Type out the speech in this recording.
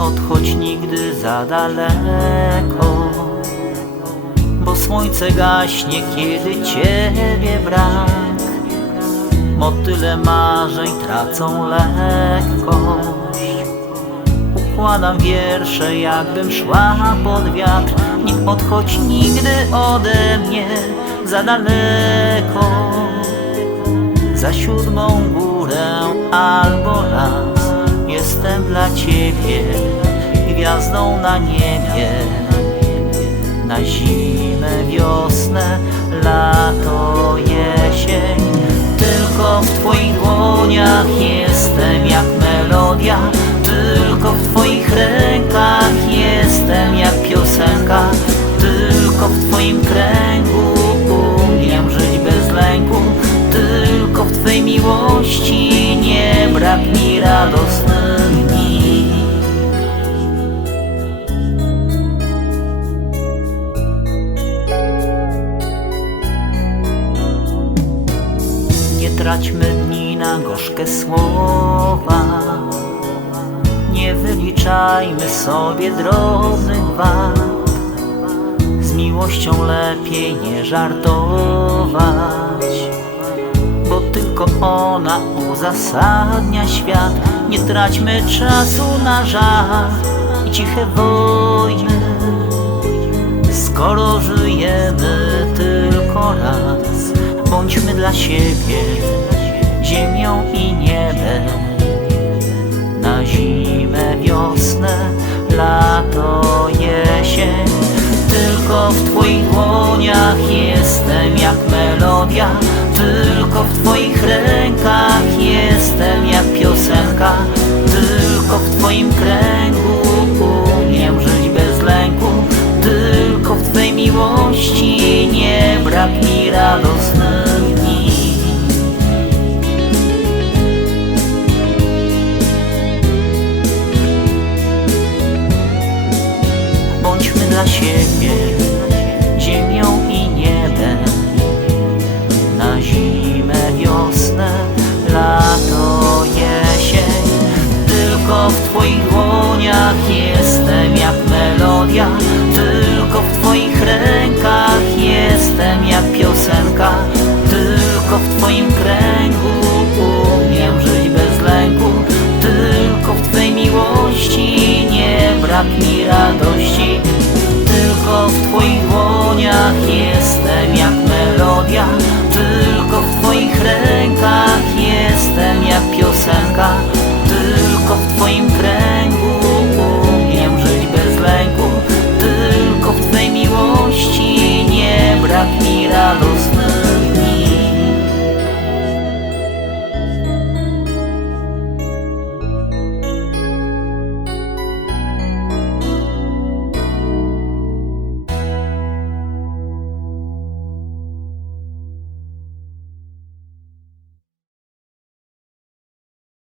Odchodź nigdy za daleko Bo słońce gaśnie, kiedy ciebie brak. Motyle marzeń tracą lekkość. Układam wiersze, jakbym szła pod wiatr. Nie odchodź nigdy ode mnie za daleko. Za siódmą górę albo las Jestem dla ciebie gwiazdą na niebie Na zimę, wiosnę, lato, jesień. Tylko w twoich dłoniach jestem jak melodia Tylko w twoich rękach jestem jak piosenka. Tylko w twoim kręgu umiem żyć bez lęku Tylko w twej miłości nie brak mi radosnych traćmy dni na gorzkie słowa. Nie wyliczajmy sobie drobnych wad. Z miłością lepiej nie żartować Bo tylko ona uzasadnia świat. Nie traćmy czasu na żart i ciche wojny. Skoro żyjemy tylko raz Bądźmy dla siebie ziemią i niebem. Na zimę, wiosnę, lato, jesień. Tylko w twoich dłoniach jestem jak melodia Tylko w dla siebie ziemią i niebem Na zimę, wiosnę, lato, jesień. Tylko w twoich dłoniach jestem jak melodia Tylko w twoich rękach jestem jak piosenka. Tylko w twoim kręgu umiem żyć bez lęku Tylko w twej miłości nie brak mi radości tylko w Twoich dłoniach jestem jak melodia. Tylko w Twoich rękach jestem jak piosenka. Tylko w Twoim